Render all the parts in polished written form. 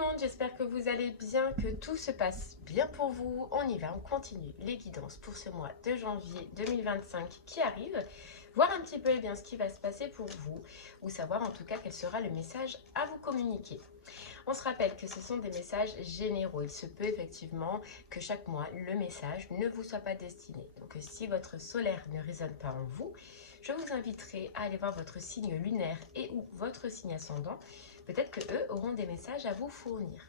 monde, j'espère que vous allez bien, que tout se passe bien pour vous. On y va, on continue les guidances pour ce mois de janvier 2025 qui arrive. Voir un petit peu bien ce qui va se passer pour vous, ou savoir en tout cas quel sera le message à vous communiquer. On se rappelle que ce sont des messages généraux. Il se peut effectivement que chaque mois, le message ne vous soit pas destiné. Donc si votre solaire ne résonne pas en vous, je vous inviterai à aller voir votre signe lunaire et ou votre signe ascendant. Peut-être que eux auront des messages à vous fournir.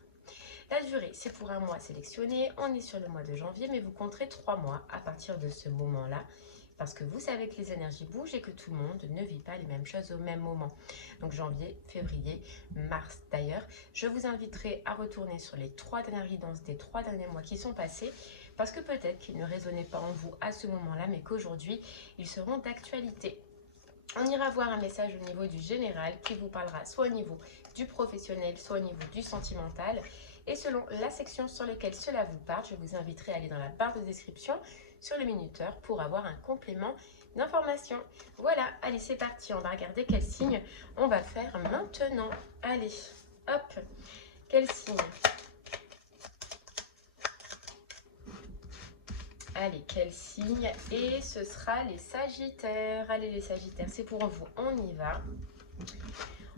La durée, c'est pour un mois sélectionné. On est sur le mois de janvier, mais vous compterez 3 mois à partir de ce moment-là. Parce que vous savez que les énergies bougent et que tout le monde ne vit pas les mêmes choses au même moment. Donc janvier, février, mars. D'ailleurs, je vous inviterai à retourner sur les 3 dernières guidances des 3 derniers mois qui sont passés. Parce que peut-être qu'ils ne résonnaient pas en vous à ce moment-là, mais qu'aujourd'hui, ils seront d'actualité. On ira voir un message au niveau du général qui vous parlera soit au niveau du professionnel, soit au niveau du sentimental. Et selon la section sur laquelle cela vous parle, je vous inviterai à aller dans la barre de description sur le minuteur pour avoir un complément d'information. Voilà, allez c'est parti, on va regarder quel signe on va faire maintenant. Allez, hop, quel signe? Allez, quel signe? Et ce sera les Sagittaires. Allez les Sagittaires, c'est pour vous, on y va.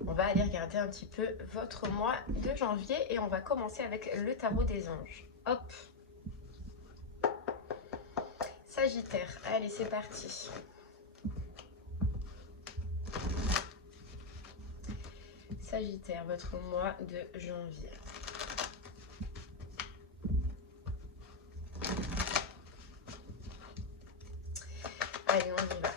On va aller regarder un petit peu votre mois de janvier et on va commencer avec le tarot des anges. Hop. Sagittaire, allez c'est parti. Sagittaire, votre mois de janvier. Allez, on y va.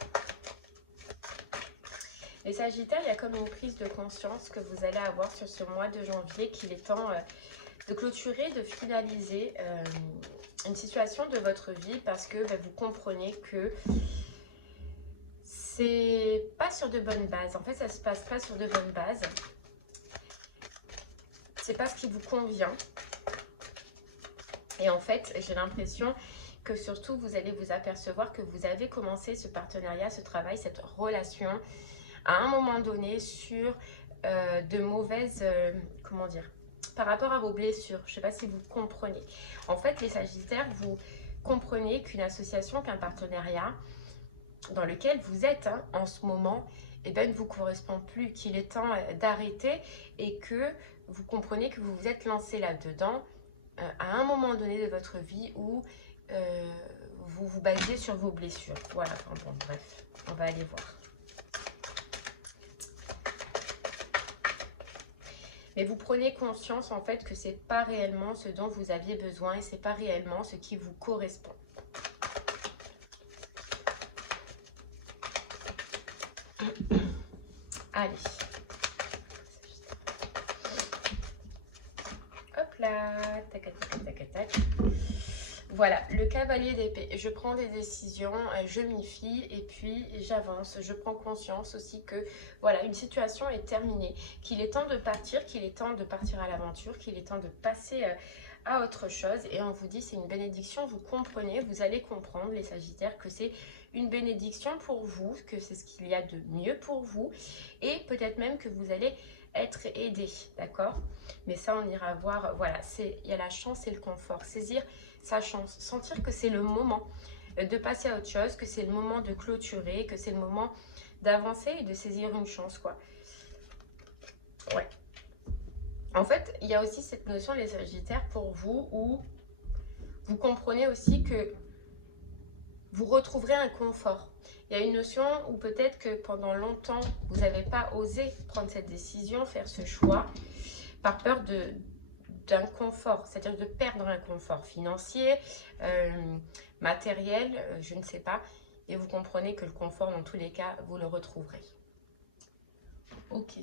Les Sagittaires, il y a comme une prise de conscience que vous allez avoir sur ce mois de janvier qu'il est temps de clôturer, de finaliser une situation de votre vie parce que vous comprenez que c'est pas sur de bonnes bases. En fait, ça se passe pas sur de bonnes bases. C'est pas ce qui vous convient. Et en fait, j'ai l'impression que surtout, vous allez vous apercevoir que vous avez commencé ce partenariat, ce travail, cette relation à un moment donné sur de mauvaises, comment dire, par rapport à vos blessures. Je ne sais pas si vous comprenez. En fait, les Sagittaires, vous comprenez qu'une association, qu'un partenariat dans lequel vous êtes en ce moment, ne vous correspond plus, qu'il est temps d'arrêter et que vous comprenez que vous vous êtes lancé là-dedans à un moment donné de votre vie où vous vous basez sur vos blessures. Voilà, enfin bon, bref, on va aller voir. Mais vous prenez conscience en fait que c'est pas réellement ce dont vous aviez besoin et c'est pas réellement ce qui vous correspond. Allez. Hop là, tac, tac, tac, tac. Voilà, le cavalier d'épée. Je prends des décisions, je m'y fie et puis j'avance. Je prends conscience aussi que voilà, une situation est terminée, qu'il est temps de partir, à l'aventure, qu'il est temps de passer à autre chose. Et on vous dit c'est une bénédiction, vous comprenez, vous allez comprendre les Sagittaires que c'est une bénédiction pour vous, que c'est ce qu'il y a de mieux pour vous et peut-être même que vous allez être aidé, d'accord? Mais ça on ira voir, voilà, il y a la chance et le confort, saisir sa chance, sentir que c'est le moment de passer à autre chose, que c'est le moment de clôturer, que c'est le moment d'avancer et de saisir une chance, quoi. Ouais. En fait, il y a aussi cette notion, les Sagittaires, pour vous, où vous comprenez aussi que vous retrouverez un confort. Il y a une notion où peut-être que pendant longtemps, vous n'avez pas osé prendre cette décision, faire ce choix, par peur d'un confort, c'est-à-dire de perdre un confort financier, matériel, je ne sais pas. Et vous comprenez que le confort, dans tous les cas, vous le retrouverez. Ok.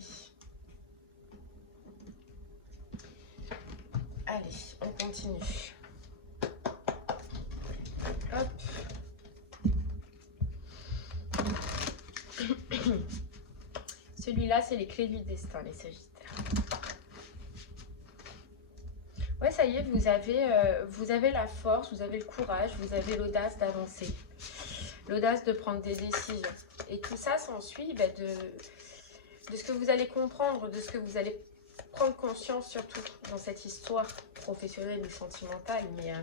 Allez, on continue. Hop. Celui-là, c'est les clés du destin, les Sagittaires. Ouais, ça y est, vous avez la force, vous avez le courage, vous avez l'audace d'avancer. L'audace de prendre des décisions. Et tout ça s'ensuit de ce que vous allez comprendre, de ce que vous allez prendre conscience surtout dans cette histoire professionnelle ou sentimentale, mais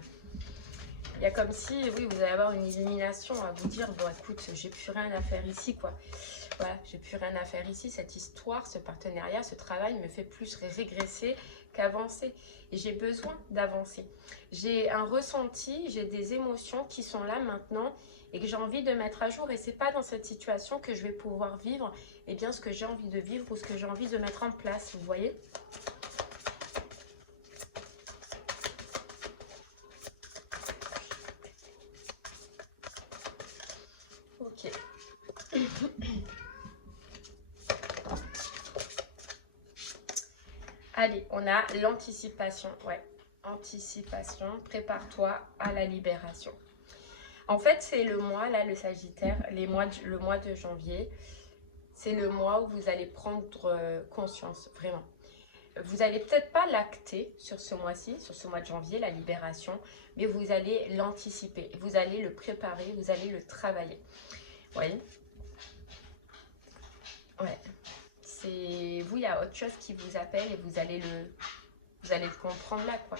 il y a comme si, oui, vous allez avoir une illumination à vous dire, bon écoute, j'ai plus rien à faire ici, quoi. Voilà, j'ai plus rien à faire ici, cette histoire, ce partenariat, ce travail me fait plus régresser qu'avancer. Et j'ai besoin d'avancer. J'ai un ressenti, j'ai des émotions qui sont là maintenant et que j'ai envie de mettre à jour. Et c'est pas dans cette situation que je vais pouvoir vivre eh bien, ce que j'ai envie de vivre ou ce que j'ai envie de mettre en place, vous voyez ? Ok. Allez, on a l'anticipation. Ouais, anticipation, prépare-toi à la libération. En fait, c'est le mois, là, le Sagittaire, le mois de janvier. C'est le mois où vous allez prendre conscience, vraiment. Vous n'allez peut-être pas l'acter sur ce mois-ci, sur ce mois de janvier, la libération, mais vous allez l'anticiper, vous allez le préparer, vous allez le travailler. Vous voyez ? Ouais. C'est vous, il y a autre chose qui vous appelle et vous allez le comprendre là, quoi.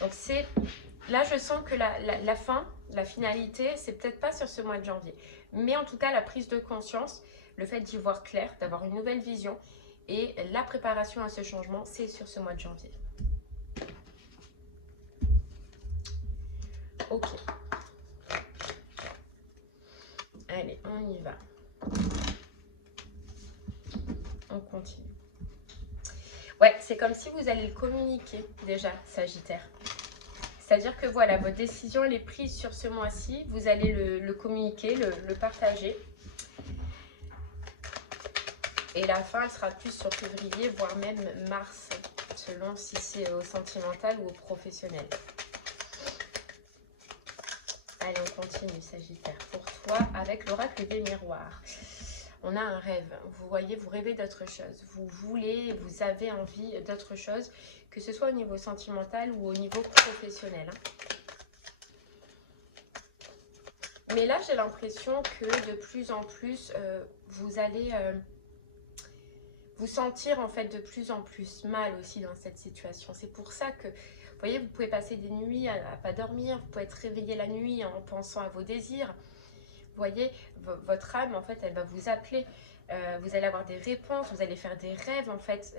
Donc c'est là, je sens que la fin, la finalité, c'est peut-être pas sur ce mois de janvier, mais en tout cas la prise de conscience, le fait d'y voir clair, d'avoir une nouvelle vision et la préparation à ce changement, c'est sur ce mois de janvier. Ok. Allez, on y va. On continue. Ouais, c'est comme si vous allez le communiquer déjà, Sagittaire. C'est-à-dire que voilà, votre décision elle est prise sur ce mois-ci. Vous allez le communiquer, le partager. Et la fin, elle sera plus sur février, voire même mars, selon si c'est au sentimental ou au professionnel. Allez, on continue, Sagittaire. Pour toi, avec l'oracle des miroirs. On a un rêve. Vous voyez, vous rêvez d'autre chose. Vous voulez, vous avez envie d'autre chose, que ce soit au niveau sentimental ou au niveau professionnel. Mais là, j'ai l'impression que de plus en plus, vous allez vous sentir en fait de plus en plus mal aussi dans cette situation. C'est pour ça que, vous voyez, vous pouvez passer des nuits à pas dormir, vous pouvez être réveillé la nuit en pensant à vos désirs. Vous voyez, votre âme, en fait, elle va vous appeler. Vous allez avoir des réponses, vous allez faire des rêves, en fait,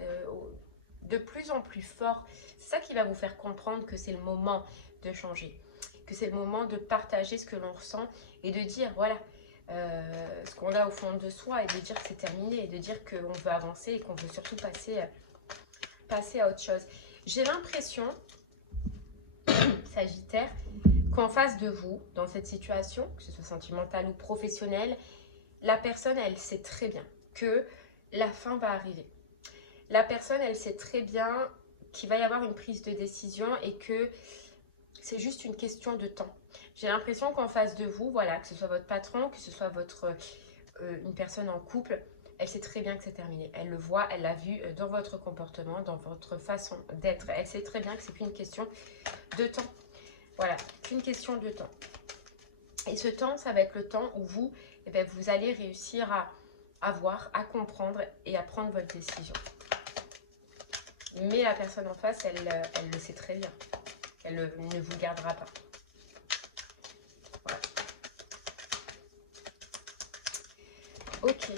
de plus en plus forts. C'est ça qui va vous faire comprendre que c'est le moment de changer, que c'est le moment de partager ce que l'on ressent et de dire, voilà, ce qu'on a au fond de soi et de dire que c'est terminé et de dire qu'on veut avancer et qu'on veut surtout passer à autre chose. J'ai l'impression, Sagittaire, qu'en face de vous, dans cette situation, que ce soit sentimentale ou professionnelle, la personne, elle sait très bien que la fin va arriver. La personne, elle sait très bien qu'il va y avoir une prise de décision et que c'est juste une question de temps. J'ai l'impression qu'en face de vous, voilà, que ce soit votre patron, que ce soit une personne en couple, elle sait très bien que c'est terminé. Elle le voit, elle l'a vu dans votre comportement, dans votre façon d'être. Elle sait très bien que c'est qu'une question de temps. Voilà, qu'une question de temps. Et ce temps, ça va être le temps où vous, eh bien, vous allez réussir à voir, à comprendre et à prendre votre décision. Mais la personne en face, elle le sait très bien. Elle ne vous gardera pas. Voilà. Ok.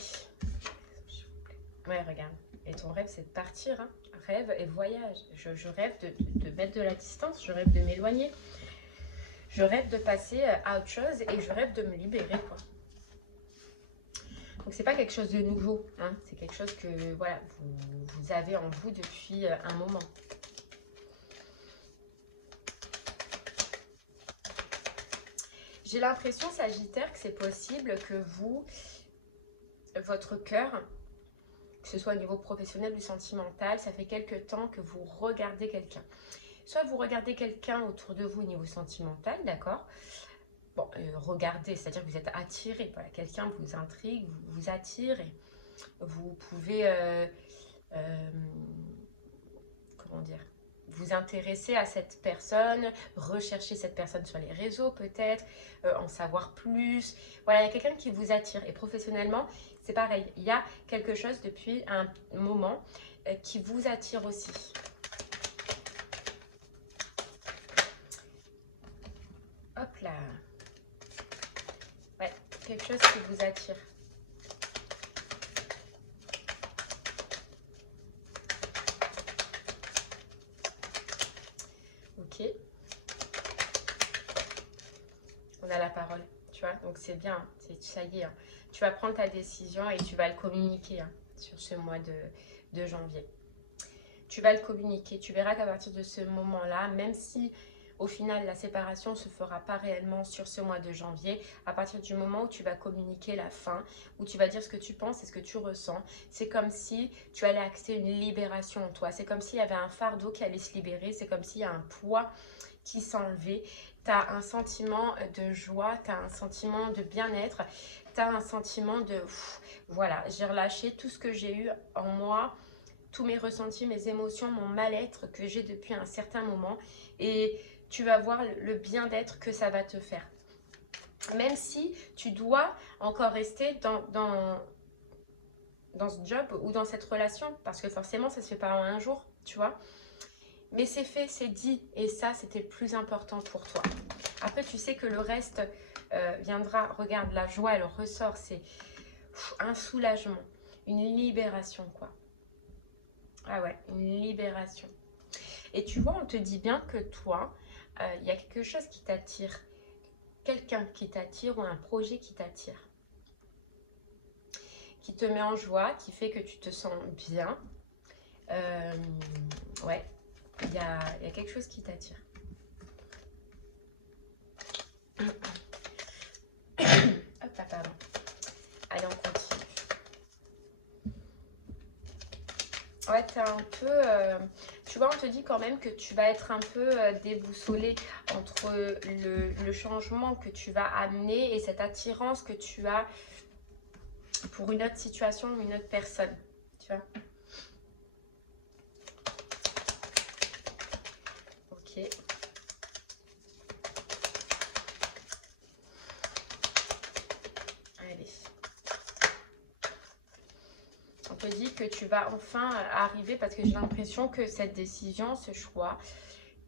Ouais, regarde. Et ton rêve, c'est de partir. Hein. Rêve et voyage. Je rêve de mettre de la distance. Je rêve de m'éloigner. Je rêve de passer à autre chose et je rêve de me libérer, quoi. Donc, c'est pas quelque chose de nouveau. Hein. C'est quelque chose que, voilà, vous avez en vous depuis un moment. J'ai l'impression, Sagittaire, que c'est possible que vous, votre cœur, que ce soit au niveau professionnel ou sentimental, ça fait quelque temps que vous regardez quelqu'un. Soit vous regardez quelqu'un autour de vous au niveau sentimental, d'accord? Bon, regardez, c'est-à-dire que vous êtes attiré. Voilà, quelqu'un vous intrigue, vous attire. Et vous pouvez, comment dire, vous intéresser à cette personne, rechercher cette personne sur les réseaux peut-être, en savoir plus. Voilà, il y a quelqu'un qui vous attire. Et professionnellement, c'est pareil. Il y a quelque chose depuis un moment qui vous attire aussi. Hop là. Ouais, quelque chose qui vous attire. Ok. On a la parole, tu vois. Donc c'est bien, ça y est. Hein. Tu vas prendre ta décision et tu vas le communiquer sur ce mois de janvier. Tu vas le communiquer. Tu verras qu'à partir de ce moment-là, même si au final la séparation ne se fera pas réellement sur ce mois de janvier, à partir du moment où tu vas communiquer la fin, où tu vas dire ce que tu penses et ce que tu ressens, c'est comme si tu allais acter une libération en toi. C'est comme s'il y avait un fardeau qui allait se libérer. C'est comme s'il y a un poids qui s'enlevait. Tu as un sentiment de joie, tu as un sentiment de bien-être, tu as un sentiment de voilà, j'ai relâché tout ce que j'ai eu en moi, tous mes ressentis, mes émotions, mon mal-être que j'ai depuis un certain moment, et tu vas voir le bien-être que ça va te faire. Même si tu dois encore rester dans ce job ou dans cette relation, parce que forcément ça se fait pas en un jour, tu vois. Mais c'est fait, c'est dit, et ça c'était le plus important pour toi. Après tu sais que le reste viendra. Regarde, la joie elle ressort, c'est un soulagement, une libération quoi. Ah ouais, une libération. Et tu vois, on te dit bien que toi, il y a quelque chose qui t'attire, quelqu'un qui t'attire ou un projet qui t'attire, qui te met en joie, qui fait que tu te sens bien. Ouais, il y a quelque chose qui t'attire. Hop là, pardon. Allez, on continue. Ouais, t'es un peu... tu vois, on te dit quand même que tu vas être un peu déboussolé entre le changement que tu vas amener et cette attirance que tu as pour une autre situation ou une autre personne. Tu vois. Ok. Allez. On te dit que tu vas enfin arriver parce que j'ai l'impression que cette décision, ce choix,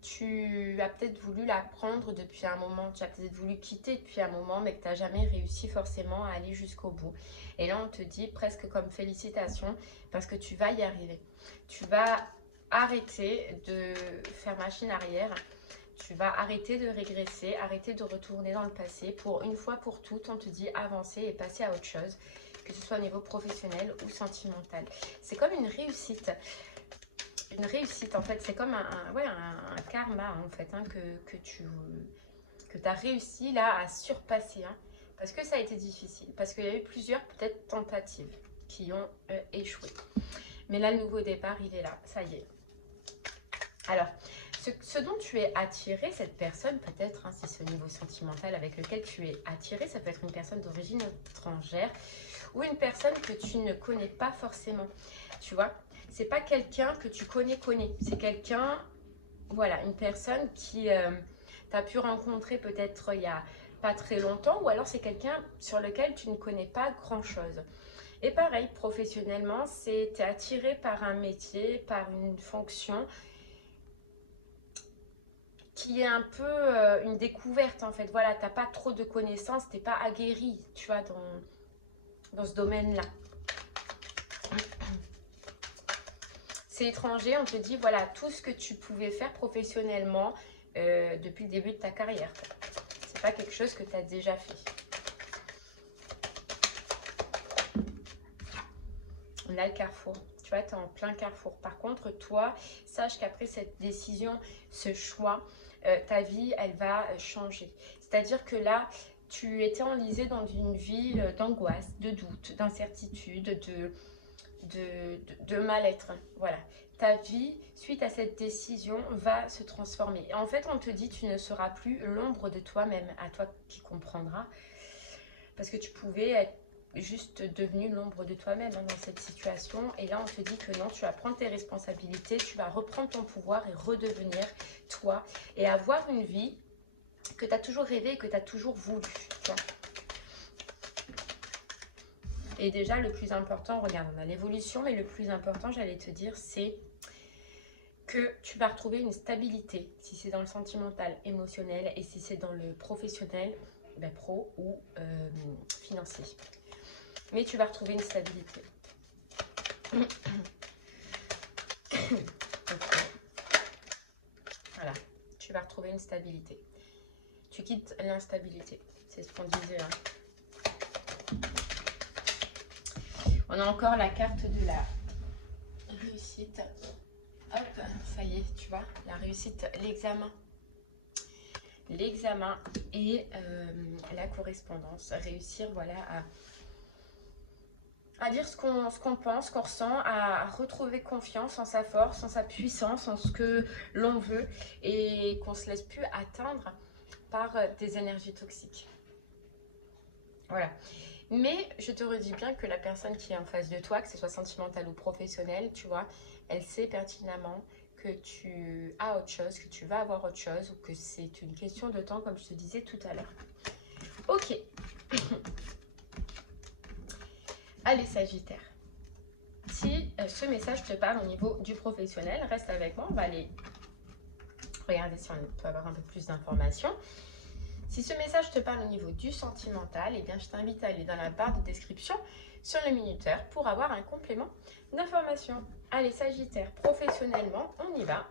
tu as peut-être voulu la prendre depuis un moment, tu as peut-être voulu quitter depuis un moment, mais que tu n'as jamais réussi forcément à aller jusqu'au bout. Et là, on te dit presque comme félicitations parce que tu vas y arriver. Tu vas arrêter de faire machine arrière. Tu vas arrêter de régresser, arrêter de retourner dans le passé. Pour une fois pour toutes, on te dit avancer et passer à autre chose, que ce soit au niveau professionnel ou sentimental. C'est comme une réussite. Une réussite, en fait, c'est comme un karma, en fait, hein, que tu as réussi, là, à surpasser. Hein, parce que ça a été difficile. Parce qu'il y a eu plusieurs, peut-être, tentatives qui ont échoué. Mais là, le nouveau départ, il est là. Ça y est. Alors, ce dont tu es attiré, cette personne, peut-être, hein, si c'est au niveau sentimental avec lequel tu es attiré, ça peut être une personne d'origine étrangère ou une personne que tu ne connais pas forcément. Tu vois, c'est pas quelqu'un que tu connais. C'est quelqu'un, voilà, une personne qui tu as pu rencontrer peut-être il y a pas très longtemps, ou alors c'est quelqu'un sur lequel tu ne connais pas grand-chose. Et pareil, professionnellement, tu es attiré par un métier, par une fonction qui est un peu une découverte en fait. Voilà, tu n'as pas trop de connaissances, tu n'es pas aguerri, tu vois, dans ce domaine-là. C'est étranger, on te dit, voilà, tout ce que tu pouvais faire professionnellement depuis le début de ta carrière. C'est pas quelque chose que tu as déjà fait. On a le carrefour. Tu vois, tu es en plein carrefour. Par contre, toi, sache qu'après cette décision, ce choix, ta vie, elle va changer. C'est-à-dire que là, tu étais enlisé dans une vie d'angoisse, de doute, d'incertitude, de mal-être. Voilà. Ta vie, suite à cette décision, va se transformer. Et en fait, on te dit, tu ne seras plus l'ombre de toi-même, à toi qui comprendras. Parce que tu pouvais être juste devenu l'ombre de toi-même hein, dans cette situation. Et là, on te dit que non, tu vas prendre tes responsabilités, tu vas reprendre ton pouvoir et redevenir toi. Et avoir une vie que tu as toujours rêvé et que tu as toujours voulu. Tu vois. Et déjà, le plus important, regarde, on a l'évolution, mais le plus important, j'allais te dire, c'est que tu vas retrouver une stabilité, si c'est dans le sentimental, émotionnel, et si c'est dans le professionnel, ben pro ou financier. Mais tu vas retrouver une stabilité. Okay. Voilà, tu vas retrouver une stabilité. Tu quittes l'instabilité, c'est ce qu'on disait. Hein. On a encore la carte de la réussite. Hop, ça y est, tu vois, la réussite, l'examen. L'examen et la correspondance. Réussir, voilà, à dire ce qu'on pense, qu'on ressent, à retrouver confiance en sa force, en sa puissance, en ce que l'on veut et qu'on ne se laisse plus atteindre par des énergies toxiques. Voilà. Mais je te redis bien que la personne qui est en face de toi, que ce soit sentimentale ou professionnelle, tu vois, elle sait pertinemment que tu as autre chose, que tu vas avoir autre chose ou que c'est une question de temps comme je te disais tout à l'heure. Ok. Allez Sagittaire. Si ce message te parle au niveau du professionnel, reste avec moi, on va aller regarder si on peut avoir un peu plus d'informations. Si ce message te parle au niveau du sentimental, eh bien, je t'invite à aller dans la barre de description sur le minuteur pour avoir un complément d'information. Allez, Sagittaire, professionnellement, on y va.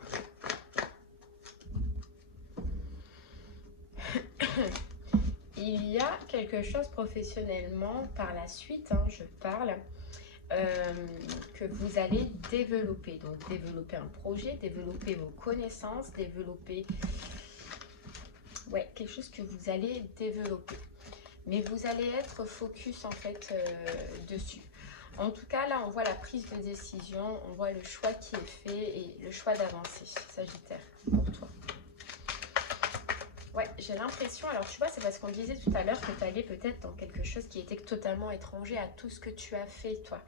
Il y a quelque chose professionnellement par la suite, hein, je parle, que vous allez développer. Donc, développer un projet, développer vos connaissances, développer... Ouais, quelque chose que vous allez développer. Mais vous allez être focus en fait dessus. En tout cas, là, on voit la prise de décision, on voit le choix qui est fait et le choix d'avancer, Sagittaire, pour toi. Ouais, j'ai l'impression, alors tu vois, c'est parce qu'on disait tout à l'heure que tu allais peut-être dans quelque chose qui était totalement étranger à tout ce que tu as fait, toi.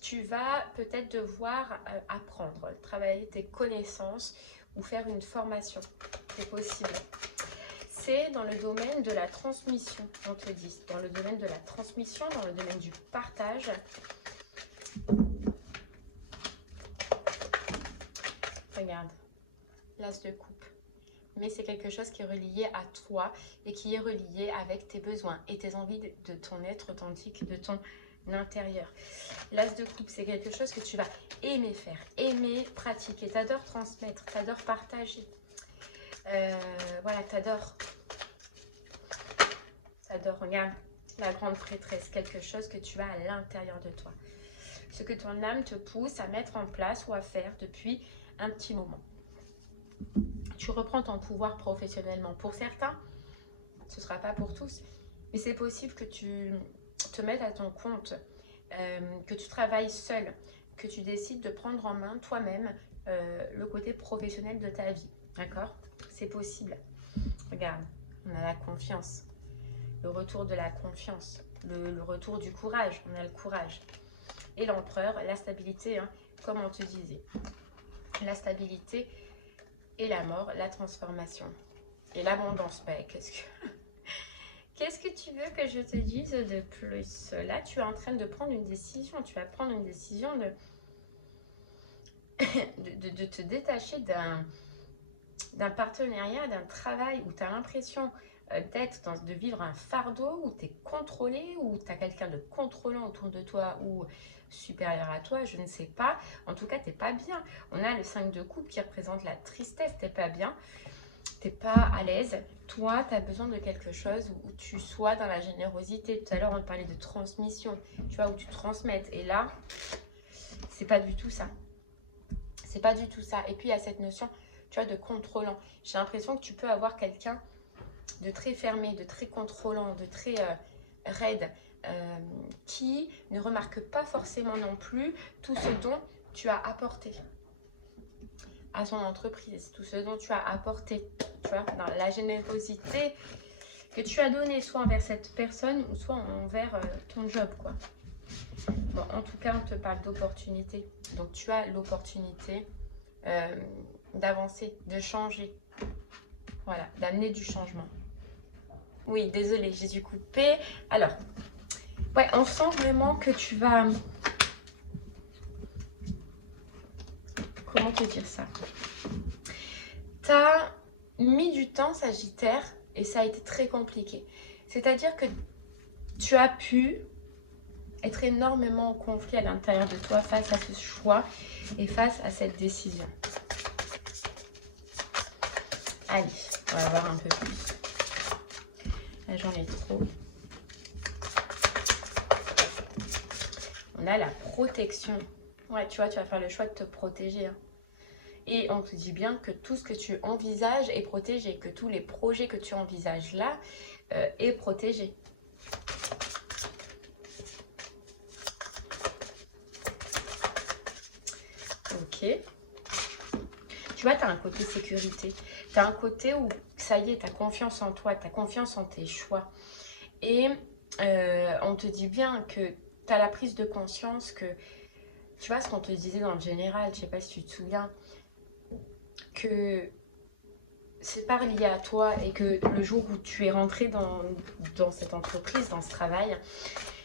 Tu vas peut-être devoir apprendre, travailler tes connaissances ou faire une formation. C'est possible. C'est dans le domaine de la transmission, on te dit. Dans le domaine de la transmission, dans le domaine du partage. Regarde, l'as de coupe. Mais c'est quelque chose qui est relié à toi et qui est relié avec tes besoins et tes envies de ton être authentique, de ton intérieur. L'as de coupe, c'est quelque chose que tu vas aimer faire, aimer pratiquer. T'adores transmettre, t'adores partager. Voilà, t'adores. T'adores, regarde, la grande prêtresse, quelque chose que tu as à l'intérieur de toi. Ce que ton âme te pousse à mettre en place ou à faire depuis un petit moment. Tu reprends ton pouvoir professionnellement. Pour certains, ce ne sera pas pour tous, mais c'est possible que tu te mettes à ton compte, que tu travailles seul, que tu décides de prendre en main toi-même le côté professionnel de ta vie. D'accord? C'est possible. Regarde, on a la confiance. Le retour de la confiance, le retour du courage, on a le courage. Et l'empereur, la stabilité, hein, comme on te disait. La stabilité et la mort, la transformation. Et l'abondance, bah, qu'est-ce que tu veux que je te dise de plus? Là, tu es en train de prendre une décision. Tu vas prendre une décision de te détacher d'un partenariat, d'un travail où tu as l'impression de vivre un fardeau, où tu es contrôlé, où tu as quelqu'un de contrôlant autour de toi ou supérieur à toi, je ne sais pas. En tout cas, tu n'es pas bien. On a le 5 de coupe qui représente la tristesse, tu n'es pas bien, tu n'es pas à l'aise. Toi, tu as besoin de quelque chose où tu sois dans la générosité. Tout à l'heure, on parlait de transmission, tu vois, où tu transmettes. Et là, c'est pas du tout ça. C'est pas du tout ça. Et puis, il y a cette notion, tu vois, de contrôlant. J'ai l'impression que tu peux avoir quelqu'un de très fermé, de très contrôlant, de très raide, qui ne remarque pas forcément non plus tout ce dont tu as apporté à son entreprise, tout ce dont tu as apporté, tu vois, dans la générosité. que tu as donné soit envers cette personne ou soit envers ton job, quoi. Bon, en tout cas, on te parle d'opportunité. Donc, tu as l'opportunité d'avancer, de changer. Voilà, d'amener du changement. Oui, désolée, j'ai dû couper. Alors, ouais, on sent vraiment que tu vas... Comment te dire ça? Tu as mis du temps, Sagittaire, et ça a été très compliqué. C'est-à-dire que tu as pu être énormément en conflit à l'intérieur de toi face à ce choix et face à cette décision. Allez, on va voir un peu plus. Là, j'en ai trop. On a la protection. Ouais, tu vois, tu vas faire le choix de te protéger. Hein. Et on te dit bien que tout ce que tu envisages est protégé, que tous les projets que tu envisages là est protégé. Ok. Tu vois, tu as un côté sécurité. Tu as un côté où, ça y est, tu as confiance en toi, tu as confiance en tes choix. Et on te dit bien que tu as la prise de conscience que, tu vois ce qu'on te disait dans le général, je ne sais pas si tu te souviens, que c'est pas lié à toi et que le jour où tu es rentré dans cette entreprise, dans ce travail,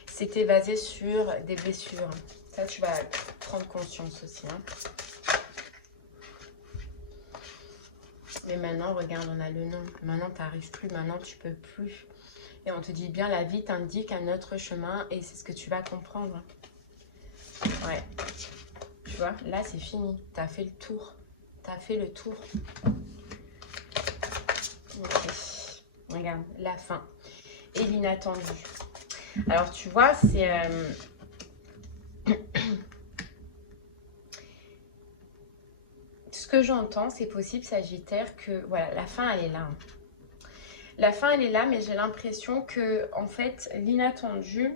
c'était basé sur des blessures. Ça, tu vas prendre conscience aussi. Hein. Mais maintenant, regarde, on a le nom. Maintenant, tu n'arrives plus. Maintenant, tu peux plus. Et on te dit bien, la vie t'indique un autre chemin et c'est ce que tu vas comprendre. Ouais. Tu vois, là, c'est fini. Tu as fait le tour. Tu as fait le tour. Ok. Regarde, la fin. Et l'inattendu. Alors, tu vois, c'est... Ce que j'entends, c'est possible, Sagittaire, que... Voilà, la fin, elle est là. La fin, elle est là, mais j'ai l'impression que, en fait, l'inattendu,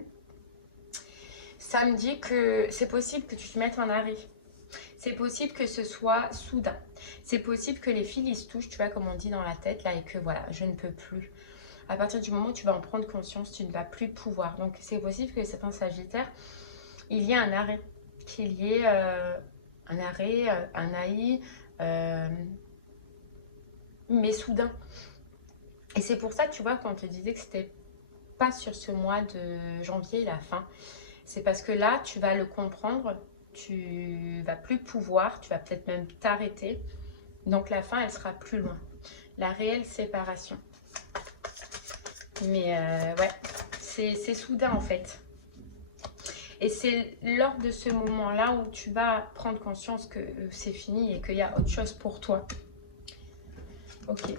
ça me dit que c'est possible que tu te mettes en arrêt. C'est possible que ce soit soudain. C'est possible que les fils ils se touchent, tu vois, comme on dit dans la tête, là, et que voilà, je ne peux plus. À partir du moment où tu vas en prendre conscience, tu ne vas plus pouvoir. Donc, c'est possible que certains Sagittaires, il y ait un arrêt. Qu'il y ait un arrêt, un haï, mais soudain. Et c'est pour ça, tu vois, quand on te disait que c'était pas sur ce mois de janvier la fin, c'est parce que là, tu vas le comprendre, tu vas plus pouvoir, tu vas peut-être même t'arrêter. Donc la fin, elle sera plus loin. La réelle séparation. Mais ouais, c'est soudain en fait. Et c'est lors de ce moment-là où tu vas prendre conscience que c'est fini et qu'il y a autre chose pour toi. Ok.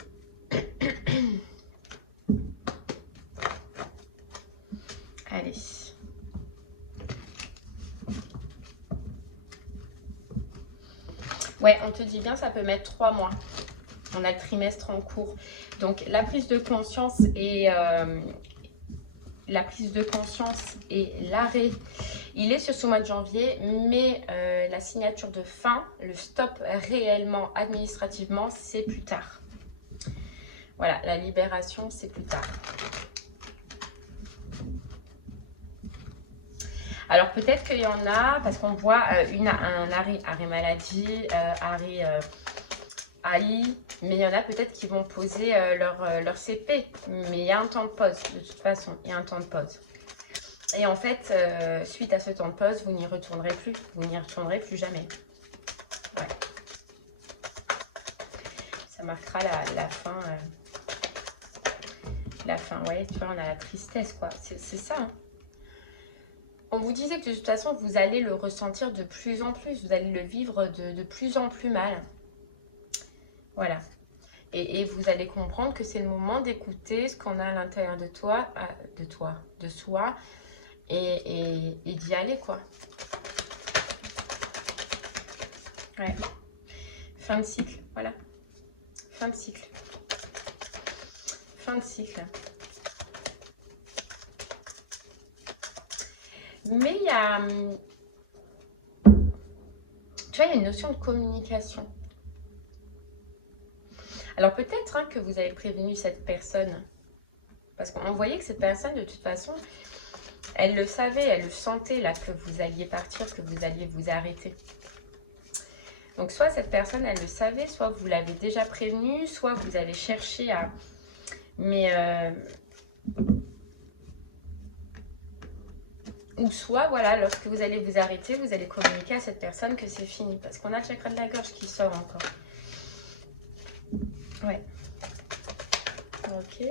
Allez. Ouais, on te dit bien, ça peut mettre 3 mois. On a le trimestre en cours. Donc, la prise de conscience et l'arrêt, il est sur ce mois de janvier, mais la signature de fin, le stop réellement administrativement, c'est plus tard. Voilà, la libération, c'est plus tard. Alors peut-être qu'il y en a, parce qu'on voit un arrêt maladie, arrêt AI, mais il y en a peut-être qui vont poser leur CP. Mais il y a un temps de pause, de toute façon, il y a un temps de pause. Et en fait, suite à ce temps de pause, vous n'y retournerez plus. Vous n'y retournerez plus jamais. Ouais. Ça marquera la fin. La fin, ouais, tu vois, on a la tristesse, quoi. C'est ça, hein. On vous disait que de toute façon, vous allez le ressentir de plus en plus. Vous allez le vivre de plus en plus mal. Voilà. Et vous allez comprendre que c'est le moment d'écouter ce qu'on a à l'intérieur de toi, de soi, et d'y aller, quoi. Ouais. Fin de cycle, voilà. Fin de cycle. Fin de cycle. Mais il y a... Tu vois, il y a une notion de communication. Alors peut-être hein, que vous avez prévenu cette personne Parce qu'on voyait que cette personne, de toute façon, elle le savait, elle le sentait là, que vous alliez partir, que vous alliez vous arrêter. Donc soit cette personne, elle le savait, soit vous l'avez déjà prévenu, soit vous avez cherché à... Mais... Ou soit, voilà, lorsque vous allez vous arrêter, vous allez communiquer à cette personne que c'est fini. Parce qu'on a le chakra de la gorge qui sort encore. Ouais. Ok.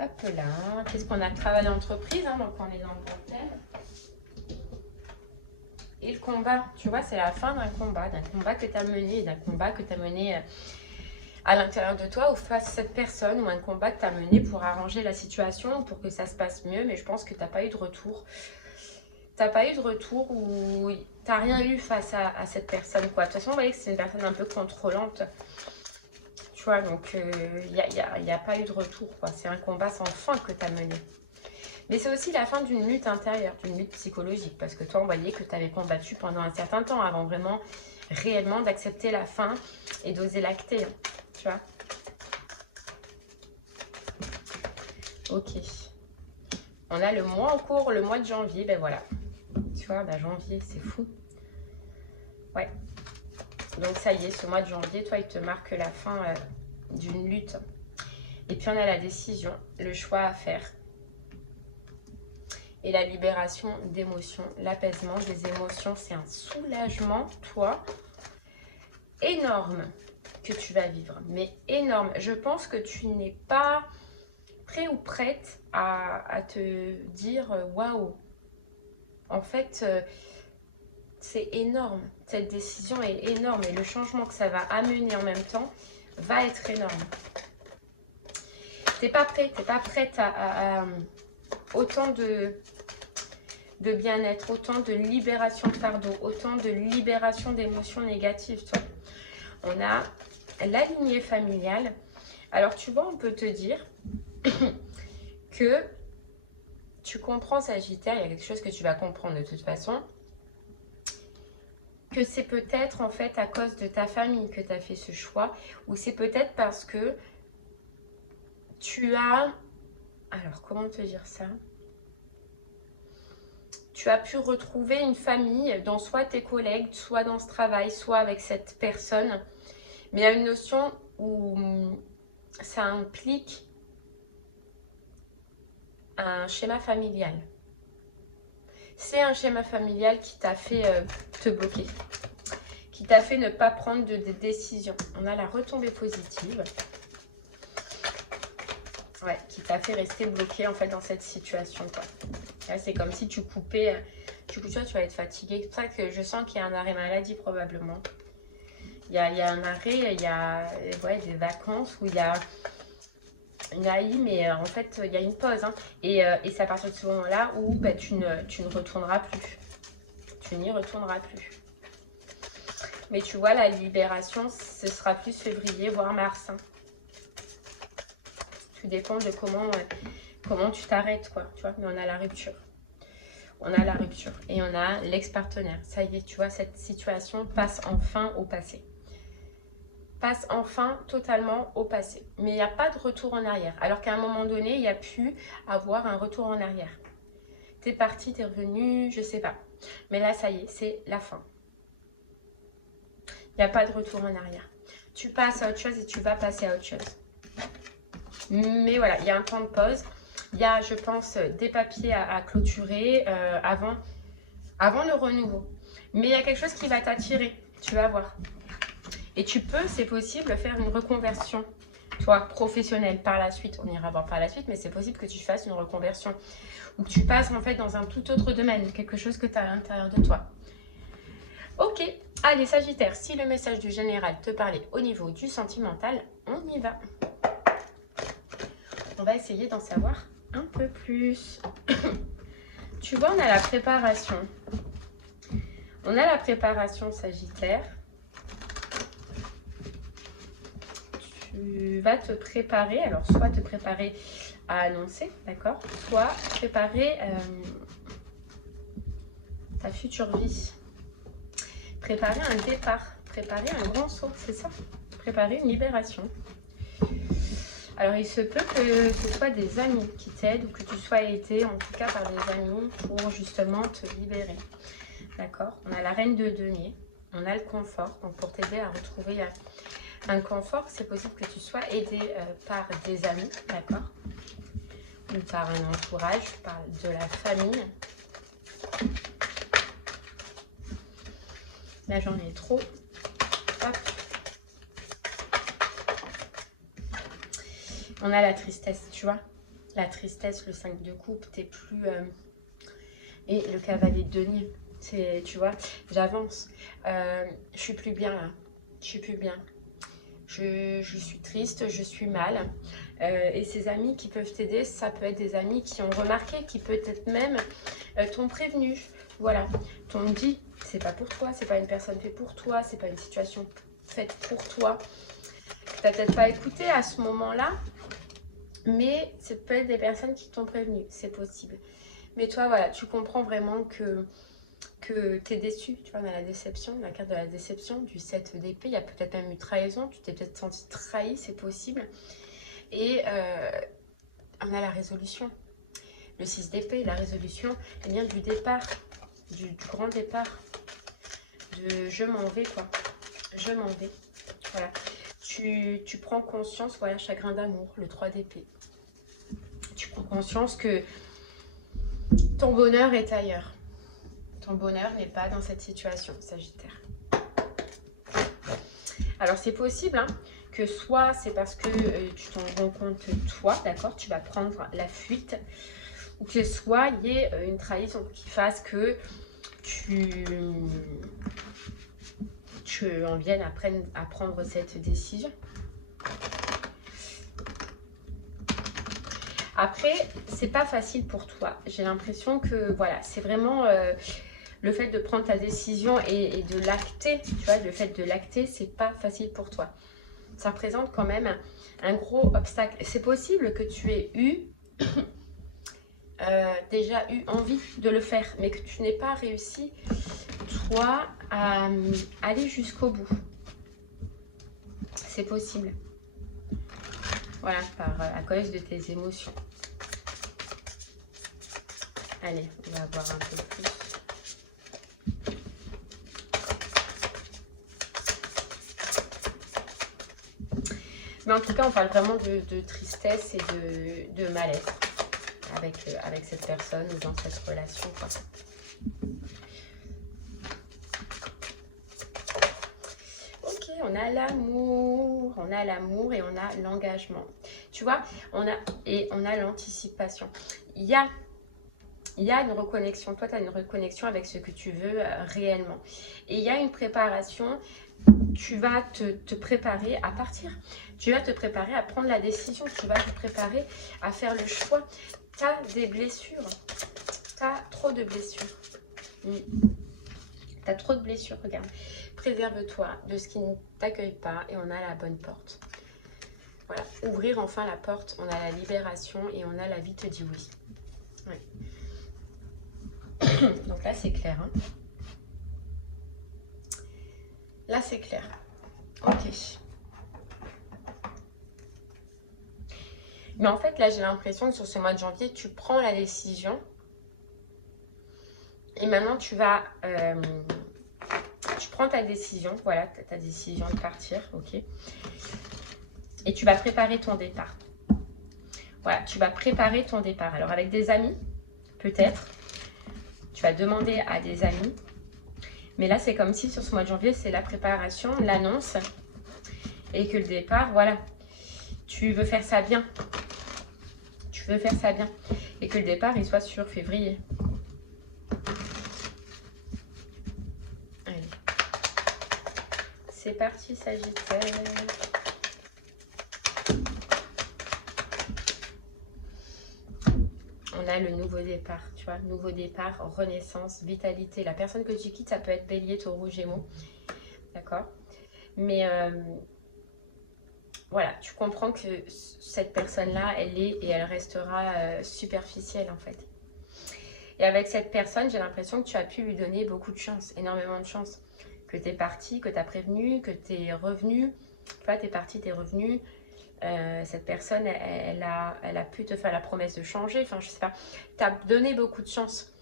Hop là. Qu'est-ce qu'on a? Travail d'entreprise, hein, donc on est dans le bon thème. Et le combat, tu vois, c'est la fin d'un combat que tu as mené, d'un combat que tu as mené à l'intérieur de toi ou face à cette personne, ou un combat que tu as mené pour arranger la situation, pour que ça se passe mieux, mais je pense que tu n'as pas eu de retour. Tu n'as pas eu de retour ou tu n'as rien eu face à cette personne, quoi. De toute façon, vous voyez que c'est une personne un peu contrôlante, tu vois, donc il n'y a pas eu de retour, quoi. C'est un combat sans fin que tu as mené. Mais c'est aussi la fin d'une lutte intérieure, d'une lutte psychologique, parce que toi, on voyait que tu avais combattu pendant un certain temps avant vraiment, réellement, d'accepter la fin et d'oser l'acter, hein, tu vois. Ok. On a le mois en cours, le mois de janvier, ben voilà. Tu vois, ben janvier, c'est fou. Ouais. Donc ça y est, ce mois de janvier, toi, il te marque la fin d'une lutte. Et puis on a la décision, le choix à faire. Et la libération d'émotions, l'apaisement des émotions, c'est un soulagement, toi, énorme que tu vas vivre. Mais énorme. Je pense que tu n'es pas prêt ou prête à te dire waouh. En fait, c'est énorme. Cette décision est énorme et le changement que ça va amener en même temps va être énorme. T'es pas prêt, t'es pas prête à autant de bien-être, autant de libération de fardeau, autant de libération d'émotions négatives, toi. On a la lignée familiale. Alors, tu vois, on peut te dire que tu comprends, Sagittaire, il y a quelque chose que tu vas comprendre de toute façon, que c'est peut-être en fait à cause de ta famille que tu as fait ce choix, ou c'est peut-être parce que tu as... Alors, comment te dire ça? Tu as pu retrouver une famille dans soit tes collègues, soit dans ce travail, soit avec cette personne. Mais il y a une notion où ça implique un schéma familial. C'est un schéma familial qui t'a fait te bloquer, qui t'a fait ne pas prendre de décision. On a la retombée positive. Ouais, qui t'a fait rester bloqué en fait dans cette situation, quoi. C'est comme si tu coupais, du coup tu vas être fatigué. C'est pour ça que je sens qu'il y a un arrêt maladie probablement. Il y a un arrêt, il y a des vacances où il y a une AI, mais en fait il y a une pause. Hein. Et c'est à partir de ce moment-là où tu ne retourneras plus. Tu n'y retourneras plus. Mais tu vois, la libération, ce sera plus février, voire mars. Hein. Tout dépend de comment tu t'arrêtes, quoi. Tu vois, mais on a la rupture. On a la rupture et on a l'ex-partenaire. Ça y est, tu vois, cette situation passe enfin au passé. Passe enfin totalement au passé. Mais il n'y a pas de retour en arrière. Alors qu'à un moment donné, il y a pu avoir un retour en arrière. T'es parti, t'es revenu, je sais pas. Mais là, ça y est, c'est la fin. Il n'y a pas de retour en arrière. Tu passes à autre chose et tu vas passer à autre chose. Mais voilà, il y a un temps de pause. Il y a, je pense, des papiers à clôturer avant le renouveau. Mais il y a quelque chose qui va t'attirer, tu vas voir. Et tu peux, c'est possible, faire une reconversion, toi, professionnelle par la suite. On ira voir par la suite, mais c'est possible que tu fasses une reconversion. Ou que tu passes en fait dans un tout autre domaine, quelque chose que tu as à l'intérieur de toi. Ok, allez Sagittaire, si le message du général te parlait au niveau du sentimental, on y va. On va essayer d'en savoir un peu plus. Tu vois, on a la préparation. On a la préparation Sagittaire. Tu vas te préparer, alors soit te préparer à annoncer, d'accord, soit préparer ta future vie. Préparer un départ, préparer un grand saut, c'est ça. Préparer une libération. Alors, il se peut que ce soit des amis qui t'aident ou que tu sois aidé, en tout cas par des amis, pour justement te libérer. D'accord? On a la reine de denier, on a le confort, donc pour t'aider à retrouver un confort, c'est possible que tu sois aidé par des amis, d'accord? Ou par un entourage, par de la famille. Là, j'en ai trop. Hop. On a la tristesse, tu vois. La tristesse, le 5 de coupe, t'es plus... Et le cavalier de denier, c'est, tu vois, j'avance. Je suis plus bien là. Je suis plus bien. Je suis triste, je suis mal. Et ces amis qui peuvent t'aider, ça peut être des amis qui ont remarqué, qui peut-être même t'ont prévenu. Voilà, t'ont dit, c'est pas pour toi, c'est pas une personne faite pour toi, c'est pas une situation faite pour toi. T'as peut-être pas écouté à ce moment-là, mais c'est peut-être des personnes qui t'ont prévenu, c'est possible. Mais toi, voilà, tu comprends vraiment que tu es déçu. Tu vois, on a la déception, la carte de la déception, du 7 d'épée. Il y a peut-être même eu trahison, tu t'es peut-être senti trahi, c'est possible. Et on a la résolution. Le 6 d'épée, la résolution, elle vient du départ, du grand départ. De je m'en vais, quoi. Je m'en vais. Voilà. Tu prends conscience, voilà, chagrin d'amour, le 3 d'épée. Tu prends conscience que ton bonheur est ailleurs. Ton bonheur n'est pas dans cette situation, Sagittaire. Alors, c'est possible hein, que soit c'est parce que tu t'en rends compte toi, d'accord, tu vas prendre la fuite, ou que soit il y ait une trahison qui fasse que tu en viennes à prendre cette décision. Après, c'est pas facile pour toi. J'ai l'impression que, voilà, c'est vraiment le fait de prendre ta décision et de l'acter, tu vois, le fait de l'acter, c'est pas facile pour toi. Ça représente quand même un gros obstacle. C'est possible que tu aies eu, déjà eu envie de le faire, mais que tu n'aies pas réussi, toi, à aller jusqu'au bout. C'est possible. Voilà, à cause de tes émotions. Allez, on va voir un peu plus. Mais en tout cas, on parle vraiment de tristesse et de mal-être avec cette personne ou dans cette relation, quoi. Ok, on a l'amour et on a l'engagement. Tu vois, on a l'anticipation. Il y a une reconnexion. Toi, tu as une reconnexion avec ce que tu veux réellement. Et il y a une préparation. Tu vas te préparer à partir. Tu vas te préparer à prendre la décision. Tu vas te préparer à faire le choix. Tu as des blessures. Tu as trop de blessures. Tu as trop de blessures, regarde. Préserve-toi de ce qui ne t'accueille pas et on a la bonne porte. Voilà, ouvrir enfin la porte. On a la libération et on a la vie te dit oui. Ouais. Donc là, c'est clair. Hein. Là, c'est clair. Ok. Mais en fait, là, j'ai l'impression que sur ce mois de janvier, tu prends la décision. Et maintenant, tu vas... tu prends ta décision. Voilà, ta décision de partir. Ok. Et tu vas préparer ton départ. Voilà, tu vas préparer ton départ. Alors, avec des amis, peut-être. Tu vas demander à des amis. Mais là, c'est comme si sur ce mois de janvier, c'est la préparation, l'annonce. Et que le départ, voilà. Tu veux faire ça bien. Tu veux faire ça bien. Et que le départ, il soit sur février. Allez. C'est parti, Sagittaire. On a le nouveau départ, tu vois, nouveau départ, renaissance, vitalité. La personne que tu quittes, ça peut être Bélier, Taureau, Gémeaux, d'accord? Mais voilà, tu comprends que cette personne-là, elle est et elle restera superficielle en fait. Et avec cette personne, j'ai l'impression que tu as pu lui donner beaucoup de chance, énormément de chance. Que tu es parti, que tu as prévenu, que tu es revenu. Tu vois, tu es parti, tu es revenu. Cette personne, elle a pu te faire la promesse de changer. Enfin, je sais pas. Tu as donné beaucoup de chance.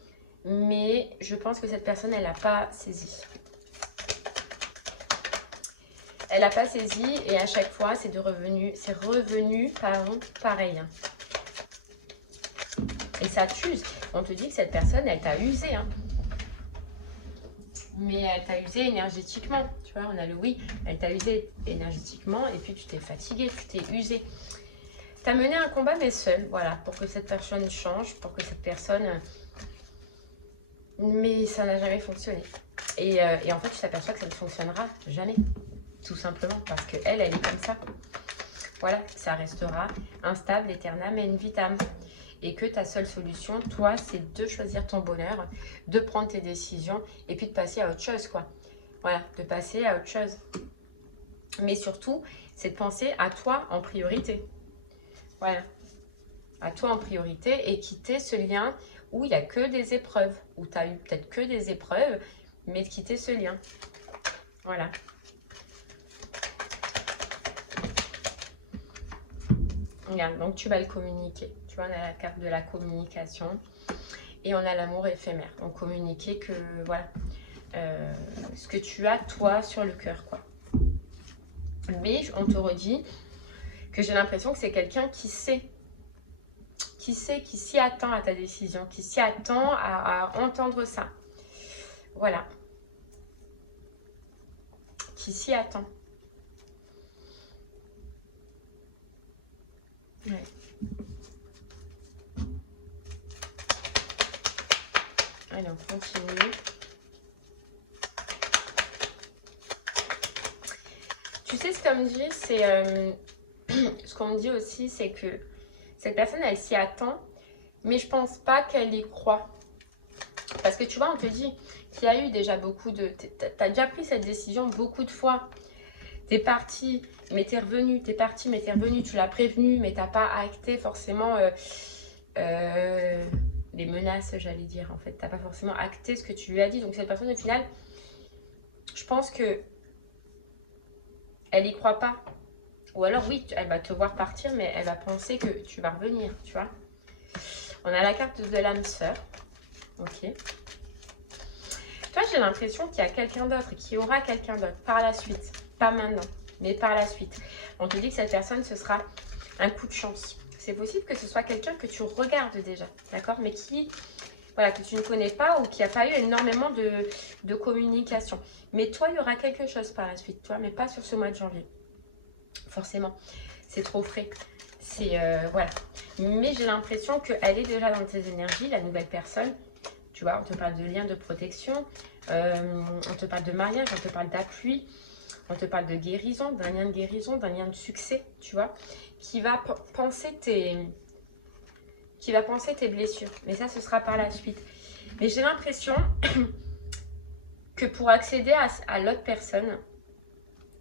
Mais je pense que cette personne, elle n'a pas saisi. Elle n'a pas saisi et à chaque fois, c'est revenu, pardon, pareil. Et ça t'use. On te dit que cette personne, elle t'a usé. Hein. Mais elle t'a usé énergétiquement. Tu vois, on a le oui. Elle t'a usé énergétiquement et puis tu t'es fatigué, tu t'es usé. Tu as mené un combat mais seul. Voilà, pour que cette personne change, pour que cette personne... Mais ça n'a jamais fonctionné. Et en fait, tu t'aperçois que ça ne fonctionnera jamais. Tout simplement parce qu'elle, elle est comme ça. Voilà, ça restera instable, éternel, et vitam. Et que ta seule solution, toi, c'est de choisir ton bonheur, de prendre tes décisions et puis de passer à autre chose, quoi. Voilà, de passer à autre chose. Mais surtout, c'est de penser à toi en priorité. Voilà, à toi en priorité et quitter ce lien où il n'y a que des épreuves, où tu as eu peut-être que des épreuves, mais de quitter ce lien. Voilà. Regarde, donc tu vas le communiquer. Tu vois, on a la carte de la communication et on a l'amour éphémère. Donc communiquer que, voilà, ce que tu as, toi, sur le cœur, quoi. Mais on te redit que j'ai l'impression que c'est quelqu'un qui s'y attend à ta décision, qui s'y attend à entendre ça. Voilà. Qui s'y attend. Ouais. Allez, on continue. Tu sais ce qu'on me dit, c'est... ce qu'on me dit aussi, c'est que cette personne, elle s'y attend, mais je pense pas qu'elle y croit. Parce que tu vois, on te dit qu'il y a eu déjà beaucoup de... Tu as déjà pris cette décision beaucoup de fois. Tu es parti, mais tu es revenu. Tu es parti, mais tu es revenu. Tu l'as prévenu, mais tu n'as pas acté forcément les menaces, j'allais dire. En fait, tu n'as pas forcément acté ce que tu lui as dit. Donc cette personne, au final, je pense que elle y croit pas. Ou alors, oui, elle va te voir partir, mais elle va penser que tu vas revenir, tu vois. On a la carte de l'âme sœur. Ok. Toi, j'ai l'impression qu'il y a quelqu'un d'autre, qu'il y aura quelqu'un d'autre par la suite. Pas maintenant, mais par la suite. On te dit que cette personne, ce sera un coup de chance. C'est possible que ce soit quelqu'un que tu regardes déjà, d'accord? Mais qui, voilà, que tu ne connais pas ou qui n'a pas eu énormément de communication. Mais toi, il y aura quelque chose par la suite, toi, mais pas sur ce mois de janvier. Forcément, c'est trop frais. C'est, voilà. Mais j'ai l'impression qu'elle est déjà dans tes énergies, la nouvelle personne. Tu vois, on te parle de lien de protection, on te parle de mariage, on te parle d'appui, on te parle de guérison, d'un lien de guérison, d'un lien de succès, tu vois, qui va penser tes blessures. Mais ça, ce sera par la suite. Mais j'ai l'impression que pour accéder à l'autre personne,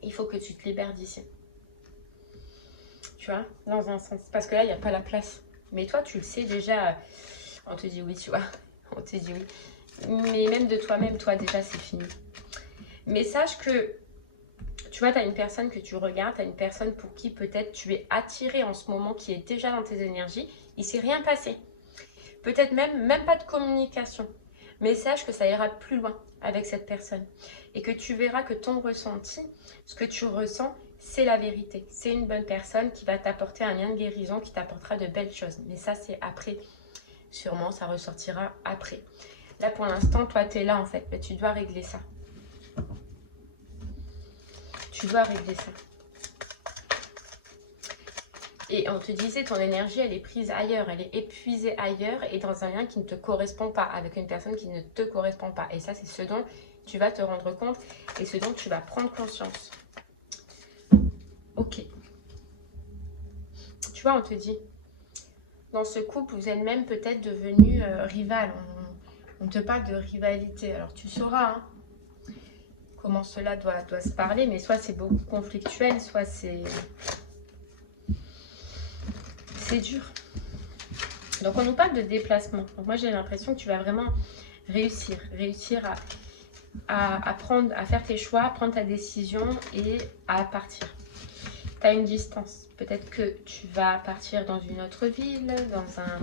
il faut que tu te libères d'ici. Tu vois, dans un sens. Parce que là, il n'y a pas la place. Mais toi, tu le sais déjà, on te dit oui, tu vois. On te dit oui. Mais même de toi-même, toi, déjà, c'est fini. Mais sache que, tu vois, tu as une personne que tu regardes, tu as une personne pour qui peut-être tu es attiré en ce moment, qui est déjà dans tes énergies. Il ne s'est rien passé. Peut-être même pas de communication. Mais sache que ça ira plus loin avec cette personne. Et que tu verras que ton ressenti, ce que tu ressens, c'est la vérité. C'est une bonne personne qui va t'apporter un lien de guérison, qui t'apportera de belles choses. Mais ça, c'est après. Sûrement, ça ressortira après. Là, pour l'instant, toi, tu es là, en fait. Mais tu dois régler ça. Tu dois régler ça. Et on te disait, ton énergie, elle est prise ailleurs. Elle est épuisée ailleurs et dans un lien qui ne te correspond pas. Avec une personne qui ne te correspond pas. Et ça, c'est ce dont tu vas te rendre compte et ce dont tu vas prendre conscience. Ok. Tu vois, on te dit... Dans ce couple, vous êtes même peut-être devenu rival. On te parle de rivalité. Alors, tu sauras hein, comment cela doit se parler. Mais soit c'est beaucoup conflictuel, soit c'est dur. Donc, on nous parle de déplacement. Donc, moi, j'ai l'impression que tu vas vraiment réussir. Réussir à faire tes choix, à prendre ta décision et à partir. Tu as une distance. Peut-être que tu vas partir dans une autre ville, dans un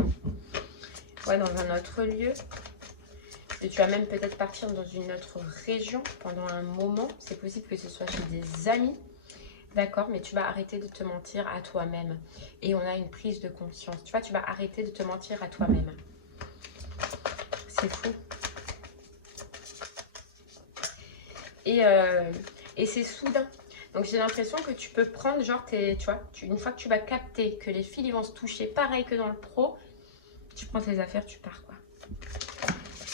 autre lieu. Et tu vas même peut-être partir dans une autre région pendant un moment. C'est possible que ce soit chez des amis. D'accord, mais tu vas arrêter de te mentir à toi-même. Et on a une prise de conscience. Tu vois, tu vas arrêter de te mentir à toi-même. C'est fou. Et c'est soudain. Donc j'ai l'impression que tu peux prendre, genre, tu vois, une fois que tu vas capter que les fils ils vont se toucher, pareil que dans le pro, tu prends tes affaires, tu pars, quoi.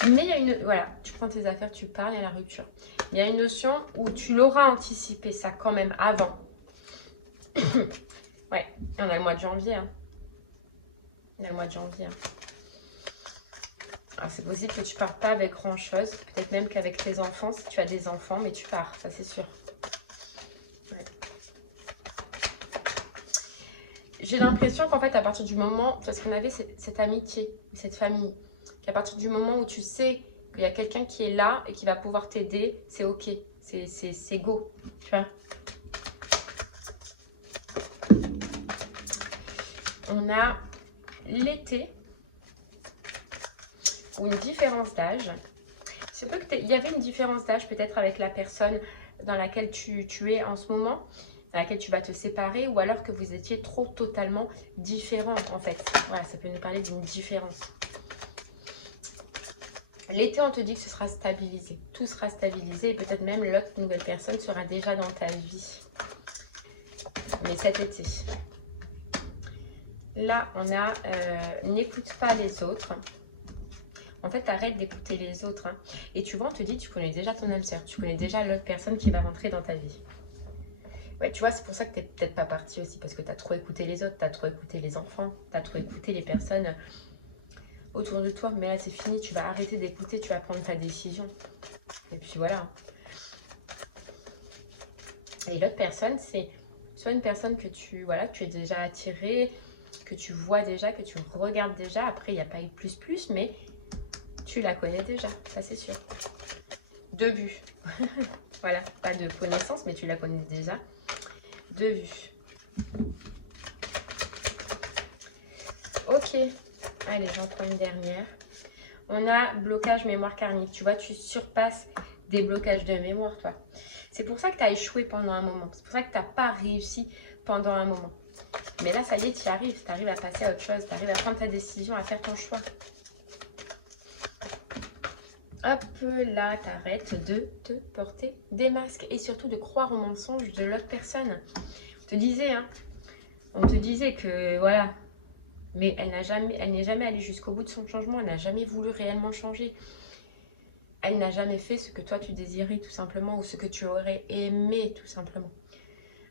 Mais il y a une... Voilà, tu prends tes affaires, tu pars, il y a la rupture. Il y a une notion où tu l'auras anticipé ça quand même avant. Ouais, on a le mois de janvier. Hein. On a le mois de janvier. Hein. Alors c'est possible que tu partes pas avec grand chose. Peut-être même qu'avec tes enfants, si tu as des enfants, mais tu pars, ça c'est sûr. Ouais. J'ai l'impression qu'en fait, à partir du moment, parce qu'on avait cette amitié, cette famille, qu'à partir du moment où tu sais qu'il y a quelqu'un qui est là et qui va pouvoir t'aider, c'est ok, c'est go, tu vois. On a l'été ou une différence d'âge. C'est peut qu'il y avait une différence d'âge peut-être avec la personne dans laquelle tu es en ce moment, dans laquelle tu vas te séparer, ou alors que vous étiez trop totalement différents en fait. Voilà, ça peut nous parler d'une différence. L'été, on te dit que ce sera stabilisé. Tout sera stabilisé et peut-être même l'autre nouvelle personne sera déjà dans ta vie. Mais cet été. Là, on a n'écoute pas les autres. En fait, arrête d'écouter les autres. Hein. Et tu vois, on te dit, tu connais déjà ton âme sœur. Tu connais déjà l'autre personne qui va rentrer dans ta vie. Ouais, tu vois, c'est pour ça que tu n'es peut-être pas parti aussi. Parce que tu as trop écouté les autres. Tu as trop écouté les enfants. Tu as trop écouté les personnes autour de toi. Mais là, c'est fini. Tu vas arrêter d'écouter. Tu vas prendre ta décision. Et puis voilà. Et l'autre personne, c'est soit une personne que tu es déjà attiré, que tu vois déjà, que tu regardes déjà. Après, il n'y a pas eu plus, mais tu la connais déjà, ça c'est sûr. De vue. Voilà, pas de connaissance, mais tu la connais déjà. De vue. Ok. Allez, j'en prends une dernière. On a blocage mémoire karmique. Tu vois, tu surpasses des blocages de mémoire, toi. C'est pour ça que tu as échoué pendant un moment. C'est pour ça que tu n'as pas réussi pendant un moment. Mais là, ça y est, tu y arrives. Tu arrives à passer à autre chose. Tu arrives à prendre ta décision, à faire ton choix. Hop, là, t'arrêtes de te porter des masques. Et surtout de croire aux mensonges de l'autre personne. On te disait que, voilà. Mais elle n'est jamais allée jusqu'au bout de son changement. Elle n'a jamais voulu réellement changer. Elle n'a jamais fait ce que toi tu désirais tout simplement. Ou ce que tu aurais aimé tout simplement.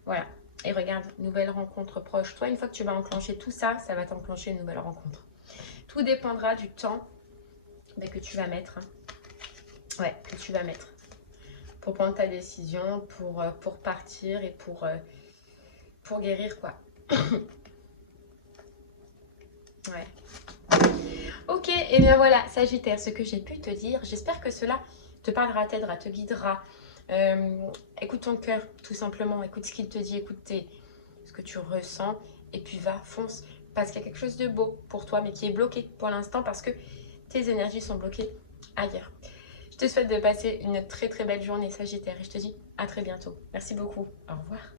Voilà. Et regarde, nouvelle rencontre proche. Toi, une fois que tu vas enclencher tout ça, ça va t'enclencher une nouvelle rencontre. Tout dépendra du temps que tu vas mettre. Hein. Ouais, que tu vas mettre. Pour prendre ta décision, pour partir et pour guérir, quoi. Ouais. Ok, et bien voilà, Sagittaire, ce que j'ai pu te dire. J'espère que cela te parlera, t'aidera, te guidera. Écoute ton cœur, tout simplement. Écoute ce qu'il te dit, écoute ce que tu ressens. Et puis va, fonce. Parce qu'il y a quelque chose de beau pour toi, mais qui est bloqué pour l'instant parce que tes énergies sont bloquées ailleurs. Je te souhaite de passer une très très belle journée, Sagittaire. Et je te dis à très bientôt. Merci beaucoup. Au revoir.